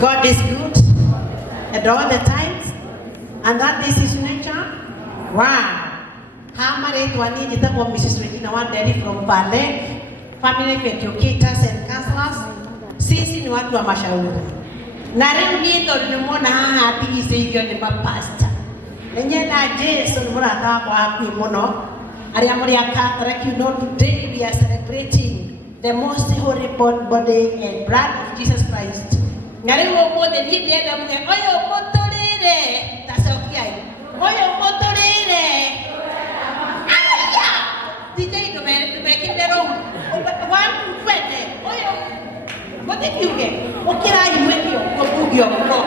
God is good at all the times, and that is his nature. Wow. Hamare Twani Jitako Mrs. Regina Wandeli from Valley, family educators and counselors. Sisi ni watu wa mashauri. Na leo ndio tunamwona hapa hizi ni pastor. Enye na Yesu ni mwana kwa hapi mono. Ari amori Catholic, you know, today we are celebrating the most holy body and blood of Jesus Christ. Ngare wo mo de ni de da mwe oyo motolere tasokia. Oyo motolere. Aya! Today to make it the room. One kwete. Oyo. What did you get? Okira iwekio ko bugio ko.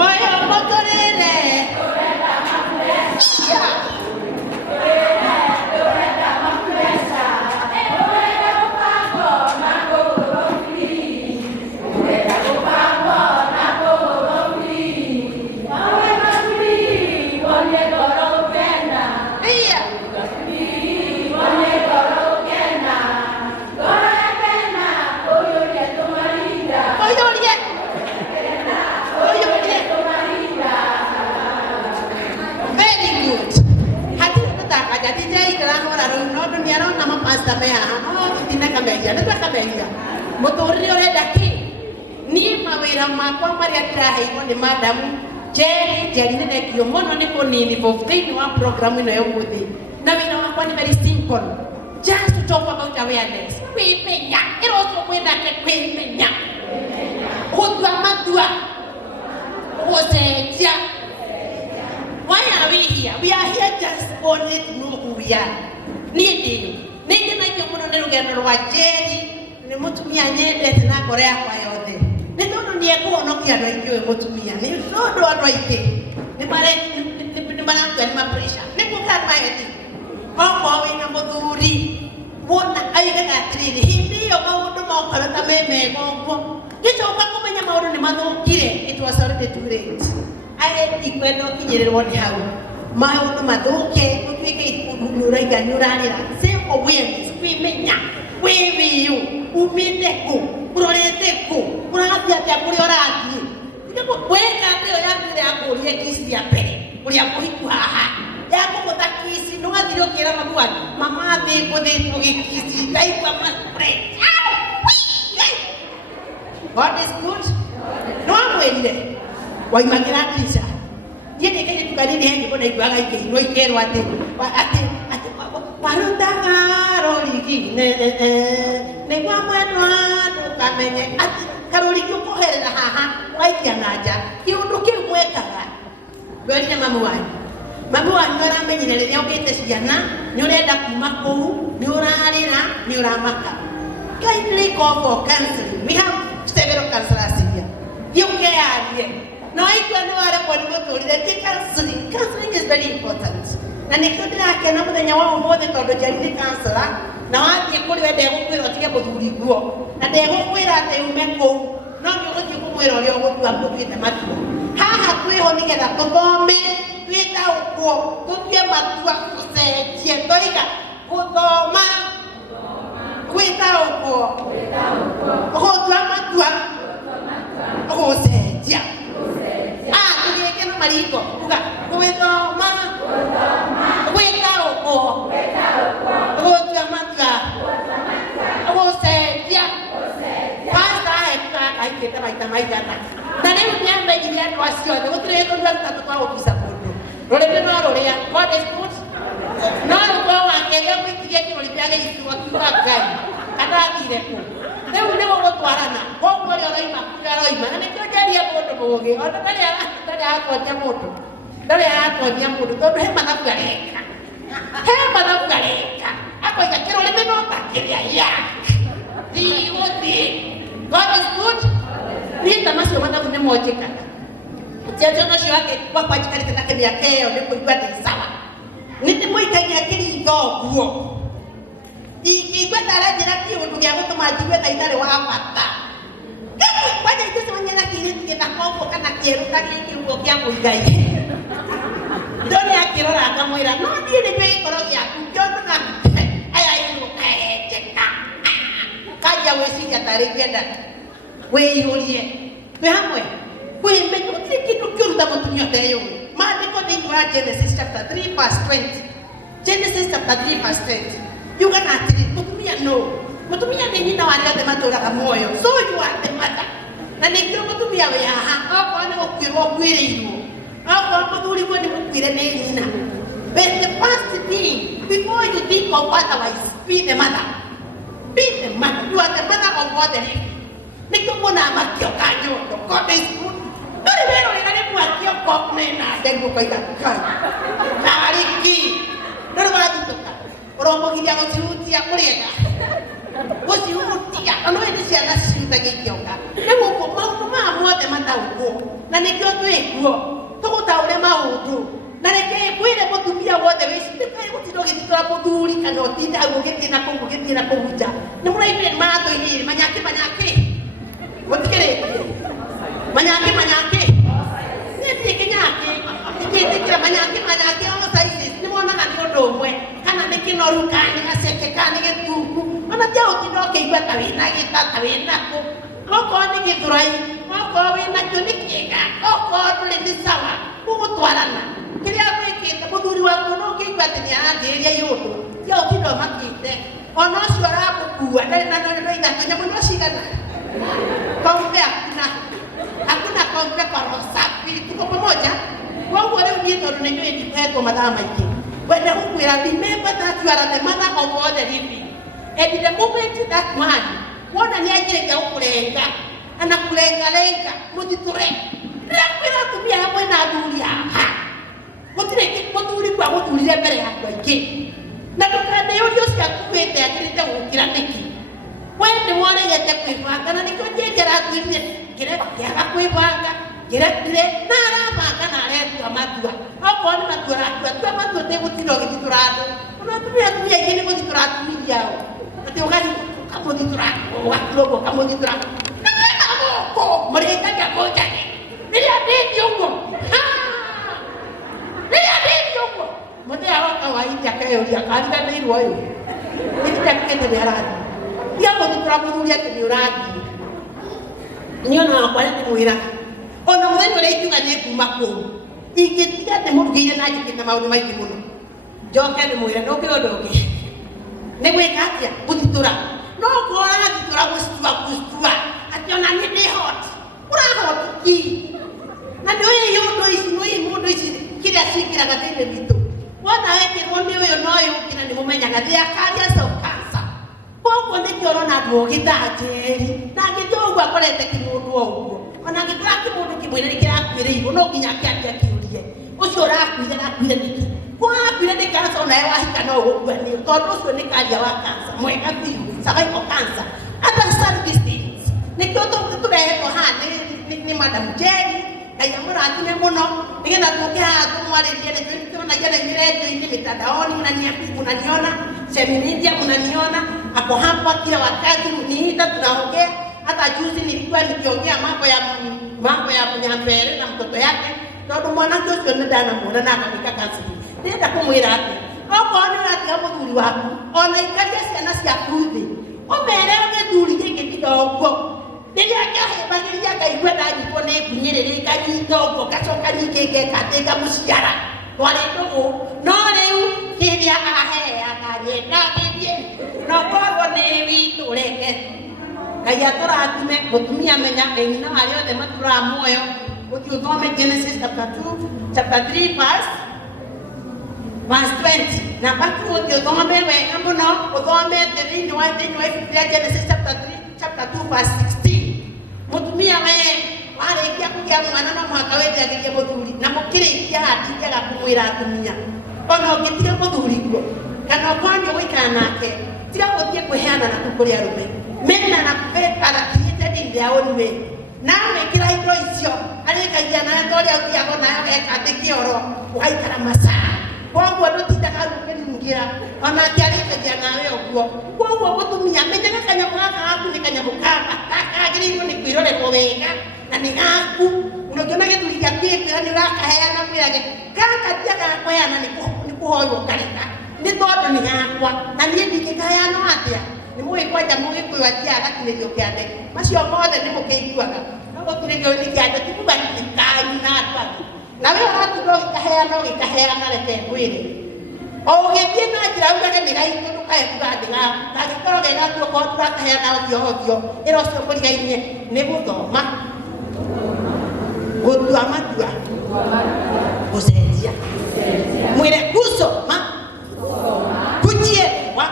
Oyo motolere. Yeah. Motorio daki ni mawira makwa maria kiraheirwo ni madam Jerry nene kio mono ni konini bofthini wa program ino yomuthi na wira wakwa ni very simple, just to talk about awareness. Kwimenya iroso kwenda kwimenya kutwa matua osetia. Why are we here? We are here just only to know who we are. Nini na kio mono ni rugendo rwa Jerry ni mutumia nyendete na korea kwa yote. Ni tondu ni ekuhonokia andu aingi we mutumia. Ni tondu andu aingi ni marantua ni pressure. Ni kukana maeti. Koko wina muthuri wona aigaga atiriri hindi yo maundu mokora ta meme gongo. Gicoka kumenya maundu ni mathukire. It was already too late. Aeti kwenda kinyirirwo ni hau. Maundu mathuke tutuike uraiga nyurarira. Self awareness kwimenya. Wewe umindeko uroreteko urathia tia kuri orathie ndiko weka ndio yaku ya kuria kisi ya pere kuria kuhiku haha yako mutakisi no athiro kira mama athi kuthitwo gikisi ndaigwa mapre. God is good. No amwende waimagira kisa ndiye ndikaire tukanini hengi bona igwaga ikino ikerwa ati parutanga rorigi ne kwa mwanwa tukamenye ati karorigi ukoherera haha waikia naja kiundu kimwekaga gwerine mamu wanyu aramenyire riria ugite ciana ni urenda kuma kuu ni urarira ni uramaka. Kindly call for counseling. We have several counselors here. You care no aikwa ni wale kwa muturire counseling. Counseling is very important. Na nikudira akena muthenya wa umothe tondu Jerry ni counselor na wathie kuri we ndegukwira utige muthuri nguo na ndegukwira ati ume kuu no ni uguthie kumwira uria ugutua ngutite matua haha twiho nigetha tuthome twitaukwo tutie matua tucenjie toiga guthoma gwitaukwo gutua matua gucenjia tugieke na mariko uga gwithoma gwitaukwo gutua matua gucenjia pasta heka aikita maitana na riu niamenyire andu acio othe gutire tundu tutatu twa gutuca mundu rurimi no ruria God is good no ruko wakeria gwitiria kirori kia gĩitwo kiuga Ngai kana athire ku riu ni gugutwarana koguo ri oroima na nikio njaria mundu mugi ona ndari aratonyia mundu tondu he mathabu areka akoiga kirorimi no takiria ya God is good. Nita macio mathabu ni mojikaga tiajo no ciake kwa jikarite na kemia keo ni kuigua ni sawa niti muikagia kiringo guo igwe tarajira kiundu gia gutuma jigwe taitare wa bata kamu kwaje itse wanyana kiriti kita kombo kana kieruta kiungo kia kuigai ndoni akirora akamwira no ndie ni pe ikoro gia kyondo na aya iru kaejeka kaja wesiria tare kwenda wĩihũrie twĩ hamwe kwĩmenya gũtirĩ kĩndũ kĩũruta mũtumia ũtarĩ ũĩ. Maandĩko thĩinĩ wa Genesis chapter 3 verse 20. Genesis chapter 3 verse 20 yugaga atĩrĩ mũtumia mũtumia nĩ nyina wa arĩa othe matũũraga muoyo, so you are the mother. Na nĩkĩo mũtumia wĩ haha okorwo nĩ gũkuĩrwo ũkuĩrĩirwo, okorwo mũthuriwe nĩ mũkuĩre nĩ nyina. But the first thing, before you think of otherwise, be the mother. Be the mother. You are the mother of all the living. Nĩkĩo muonaga makĩoka nyondo. God is good. Ndũrĩ wĩrorera nĩ mwakĩoka mena ndengũ koiga Ngai. Tarĩki. Ndũrĩ wathitũka. Ũromũgiria gũcihutia kũrĩega. Gũcihutia. Ona nĩ ciana cihutagia ikĩoka. Nĩguo maũndũ maya mothe mataũkwo. Na nĩkĩo twĩkuo. Tũgũtaũre maũndũ. Na reke kwĩre mũtumia wothe wĩcitĩkaĩ gũtinda ũgĩthitũra mũthuri kana ũtinde hau ũgĩthiĩ na kũu nja. Nĩ mũraiguire matho-inĩ manyakĩ. Mũtikĩrĩtie. Manyakĩ. Nĩthiĩ kĩnyakĩ. Nĩkĩĩtĩkĩra manyakĩ o saizi. Nĩ monaga nĩ ũndũ ũmwe. Kana nĩ kĩnoru kana nĩ gaceke kana nĩ gĩtungu. Ona tia ũtinda ũkĩigua ta wĩna gĩta ta wĩna kũ. Okorwo nĩ gĩthũrai. Okorwo wĩna kĩo nĩ kĩega. Okorwo ndũrĩ nĩ sawa. Ũgũtwarana. Kĩrĩa gwĩkĩte mũthuri waku no ũkĩigua atĩ nĩarangĩrĩria yũndũ. Tia ũtinda ũmakĩte. Ona ũcio aragũkua ndarĩ na no ithatũ nyamũ no cigana. Kombe hakuna kombe kwa roho safi. Tuko pamoja? Kwa leo ni ndo tunajua ipetwa madhara maiki. When we are remember that you are the mother of all the living. And the moment that man wana ni ajenga ukulenga anakulenga mutiture. Ndio tumia hapo na dunia. Muturi kwa muturi mbele yako iki. Na tukane yoyo cia kuwete akirite gukira niki. Wende wone yete kwibanga na niko njera kwirire kire kiaga kwibanga kire na arabanga na aretua matua okorwo nĩ matua aratua matua tegũtinda ũgĩthiturando ona tumia ingĩ nĩ gũthitũratumithia atĩ ũgari kamũthitura ũgaturogwo kamũthitura na wena gũkũ mũrĩngagia mũnjage rĩrĩa ndĩthi ũguo mũndũ aroka wa India akeyũria kariganĩirwo ũyũ nĩtindakĩte nĩ arathiĩ tia gũthitũra mũthuri atĩ nĩ ũrathiĩ niona wakwa nĩ ndĩmwĩra ona mũthenya ũrĩa ingiuga nĩ kuma kũu ingĩtiga ndĩmũrugĩire na njĩkĩte maũndũ maingĩ mũno njoke ndĩmwĩre nũkĩ ũndũ ũngĩ nĩ gwĩka atĩa gũthitũra no ũkorwo ũrathitũra gũcitua atĩ ona nĩ ndĩ hot ũrahot ki na nĩũĩ mũndũ ici kĩrĩa ciĩkĩraga thĩinĩ witũ wona wekĩrwo nĩ ũyũ na ũyũ ũngĩ na nĩmũmenyaga thĩa carriers of cancer koguo nĩkĩo ũrona andũ ũgĩ ta Njeri na angĩthiĩ ũguo akorete kĩmũndũ o ũguo ona angĩkora kĩmũndũ kĩmwĩre nĩ kĩrakuĩrĩirwo no nginya kĩambia kĩũrie ũcio ũrakuire nĩkĩ wakuire nĩ cancer onawe wahika no ũgũkuanio tondũ ũcio nĩ carrier wa cancer mwega biũ cervical cancer understand these things nĩkĩo tũrehetwo haha nĩ Madam Njeri Ngai amũrathime mũno nĩgetha tũke haha tũmwarĩrie nĩtũonagia na radio-inĩ mitandaoni mnaniona seminindia mnaniona ako hapa kila wakati niita tunaongea hata juzi nilikuwa nikiongea mambo ya Mnyambere na mtoto yake tondũ mwanake ũcio nĩ ndanamuona na akamĩka kansa nĩenda kũmwĩra atĩ okorwo nĩ ũratiga mũthuri waku ona ikaria ciana ciaku thĩ ũmere gĩthuri gĩkĩ kidogo rĩrĩa ngahĩmbagĩria ngaigua ndanyitwo nĩ ngunyĩrĩrĩ nganyita ũguo ngacoka ningĩ ngekatĩ ngamũciara twarĩtũgũ no rĩu kĩrĩa aheaga nĩndagĩrie no korwo nĩ witũ reke Ngai atũrathime mũtumia menya nyina arĩa othe matũraga muoyo ũthiĩ ũthome Genesis chapter 3 verse 20 na baki ũthiĩ ũthome wega mũno ũthomete thĩinĩ wa Biblia Genesis chapter 2 verse 16 mũtumia we warĩkia kũgĩa mwana no mũhaka wendagĩrie mũthuri na mũkĩrĩkia hatindaga kũmwĩra atumia ona ũngĩtiga mũthuri kuo kana okorwo nĩ ũgũikara nake tiga gũthiĩ kwĩheana na kũrĩ arũme mena na pekara created in their own way na wekĩra indo icio arĩkagia nawe tũrĩa ũthiago nayo ekandĩkia oro ũgaikara macaa koguo ndũtindaga ũkĩnungira ona arĩkagia nawe ũguo koguo mũtumia menyaga kanyamũ gaka gaku nĩ kanyamũ kagĩrĩirwo nĩ kwĩrorerwo wega na nĩ gaku ũngĩona gĩthuri gĩaku gĩkĩra nĩ ũrakaheana mwĩrage gaka tiaga kũheana nĩ kũhoywo kareka nĩ tondũ nĩ gakwa na niĩ ndingĩkaheanwo atĩa ni mwe kwaja mwe kwajia gakinerio kiande macio mothe ni mukeiguaga no gukinerio ni kiande tikuga ni kanyu na atatu na wewe hatu ndo ikaheana reke kwire o githie na njira ugaga ni gaitu ndukae kugandiga ngagikoro gega tuo ko turakaheana ovyo iro cio kurigainie ni guthoma gutua matua gucenjia mwire kusoma kujielewa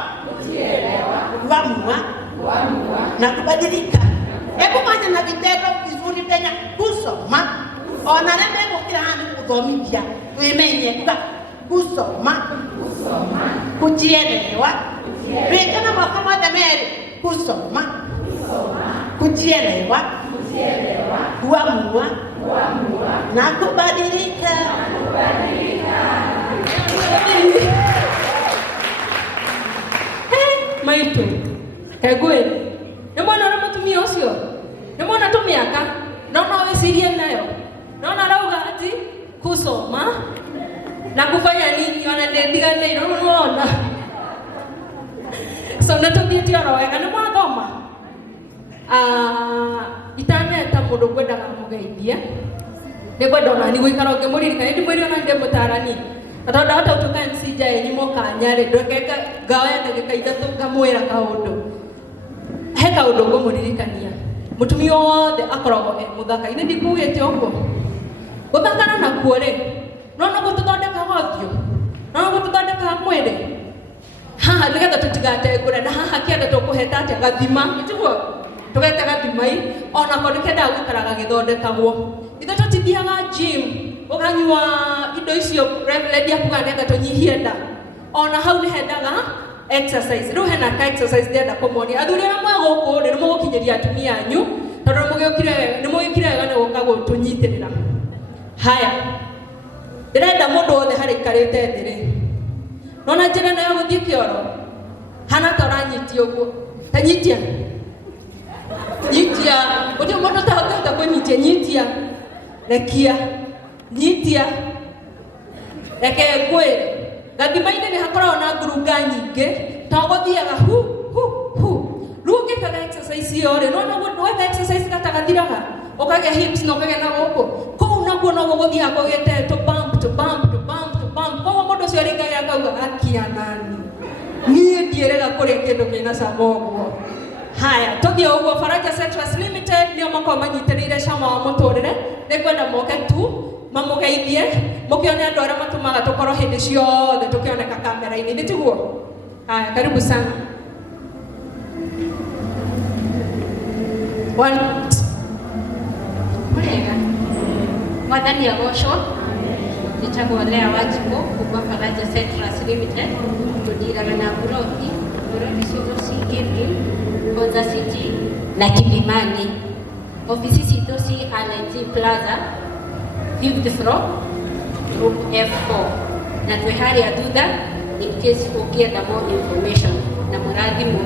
kuamua na kubadilika. Hebu fanya na vitendo vizuri tena. Kusoma ona nende gukira handu kuthomithia wimenye kusoma kujielewa wekana mwaka mothe meri kusoma kujielewa kuamua na kubadilika. Maitu kegwe nimona na mutumia ucio nimona tumiaka nona wesirie nayo nona rauga ati kusoma na kufanya nini ona ndendigane nona so natothieti ora wega ni mwathoma itaneta mundu kwendaga mugeithia ni kwenda ona ni guikara ngimuririkana ndi mwiri ona ndi mutarani atonda hata utuka MC jae nyimo kanyare ndokeka gaoya ndagika ithatu ngamwira kaundu he kaundu ngumuririkania mutumia wothe akoragwo muthaka ine ndikugite uguo guthakana na kuore no gututhondeka gothio no gututhondeka mwiri haha nigetha tutigate ngure na haha kienda tukuheta atia gathima itiguo tugete gathimai ona ko nikenda gukaraga githondekagwo ithe tutithiaga gym ukanywa indo icio reverend akugandeka tunyihie nda ona hau ni hendaga exercise riu hena ka exercise ndenda kumoni athuri amwe guku ni mugukinyeria atumia anyu tondu ni mugikire wega ni gukago tunyitirira haya ndenda mundu wothe hari karite thiri nona njira na guthie kioro hana toranyiti uguo tanyitia nyitia uti mundu tahota kunyitia nyitia rekia nyitia reke kwire gathima-inĩ nĩ hakoragwo na ngurunga nyingĩ togũthiaga rũngĩkaga exercise iyo rĩ no wetha exercise gatagathiraga ũkagĩa hips na ũkagĩa na gũkũ kũu naguo no gũgũthiaga kũgĩte to bump koguo mũndũ ũcio rĩngaga akauga akia nani niĩ ndiĩrega kũrĩa kĩndũ kĩna cama ũguo. Haya tũthiĩ ũguo Faraja Citrus Limited nĩo makoragwo manyitĩrĩire cama wa mũtũrĩre nĩ kwenda moke tu mamugeithie mukione andu aria matumaga tukorwo hindi ciothe tukioneka kamera-ini ni tiguo. Haya karibu sana. Murega mwathani agocwo njĩtagwo Lea Wanjikũ kuma Faraja Citrus Limited tũndiraga na buroti ciothe ci Gilgil, Konza City na Kilimani. Ofisi citũ ci Alenti Plaza 5th floor room F4 na twĩ harĩa thutha in case ũngĩenda more information na mũrathimwo.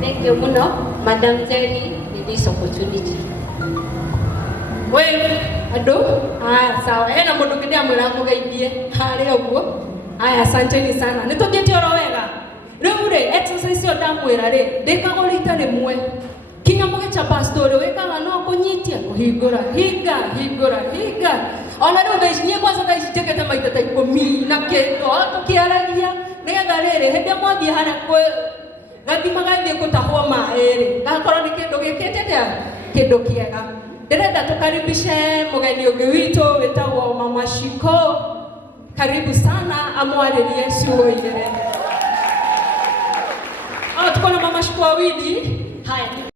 Thank you muno Madam Jenny with this opportunity. We ado sawa hena mundu kindi amwira mugeithie harĩa ũguo. Aya asanteni sana nitũthiĩte oro wega rĩu rĩ exercise yo ndamwĩra rĩ ndĩkagwo rita rĩmwe kinya mũgĩchapa story wĩkaga no kũnyitia kũhingũra hinga ona rĩu thaa ici niĩ kwanza thaa ici njĩkĩte maita ta 10 na kĩndũ tũkĩaragia nĩgetha rĩrĩ hĩndĩ mwathiĩ harĩa gathima gathiĩ gũtahwo maĩ rĩ gakorwo nĩ kĩndũ gĩkĩte atĩa kĩndũ kĩega. Ndĩrenda tũkaribishe mũgeni ũngĩ witũ wĩtagwo Mama Shiko. Karibu sana amwarĩrie ciugo igĩrĩ. Tuko na Mama Shiko wawili. Haya